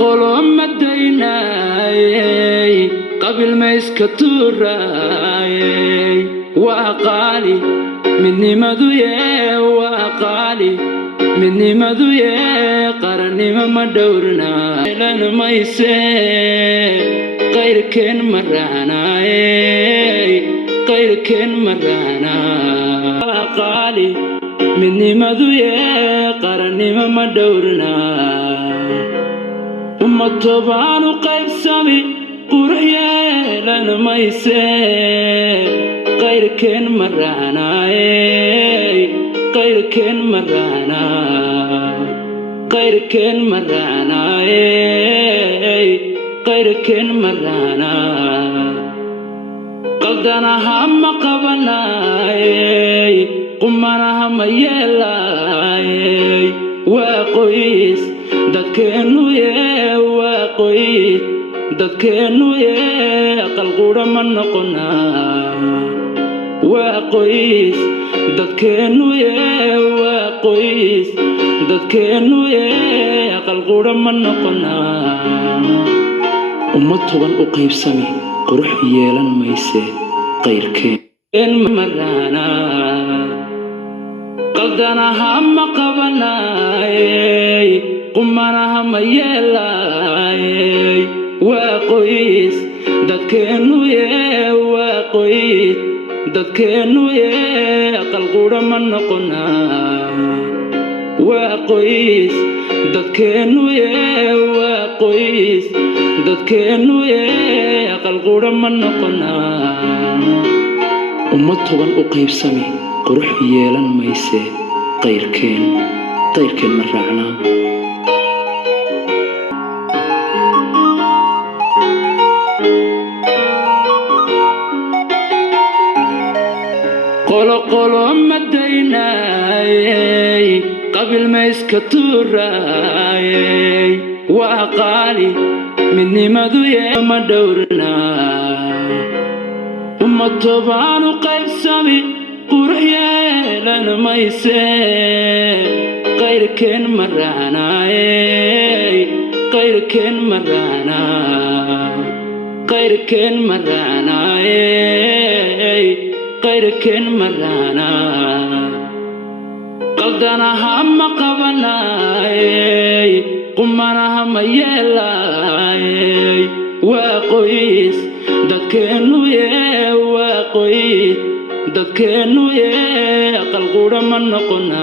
qolo madeynay qabil ma iska tuuray waa qaali midnimadu waa qaali midnimadu qarannimo ma dhowrna lan mayse qayrkeen maranaay qayrkeen marana waa qaali midnimadu qarannimo ma dhowrna ummatobaanu qaybsami qurxiye lan mayse qayrkeen maranaay qayrkeen marana qayrkeen maranaay qayrkeen marana qaldanaha ma qabanaay qumanaha ma yeelay waa qoys dadkeenu waa qoys dadkeenu qalqura ma noqona waa qoys dadkeenu waa qoys dadkeenu qalqura ma noqona ummad toban u qaybsami qurux yeelan mayse qayrkeen marana qaldanaha ma qabanaay qumanaha ma yeelay waa qoys dadkeenu waa qoys dadkeenu qalqura ma noqona waa qoys dadkeenu waa qoys dadkeenu qalqura ma noqona ummad toban u qaybsami qurux yeelan mayse qayrkeen ma raacna qolo madeynay qabil ma iska tuuray waa qaali midnimadu ma dhowrna ummad tobaanu qaybsami qurux yeelan mayse qayrkeen maranaay qayrkeen marana qayrkeen maranaay qayrkeen marana qaldanaha ma qabanaay qumanaha ma yeelay waa qoys dadkeenu waa qoys dadkeenu qalqura ma noqona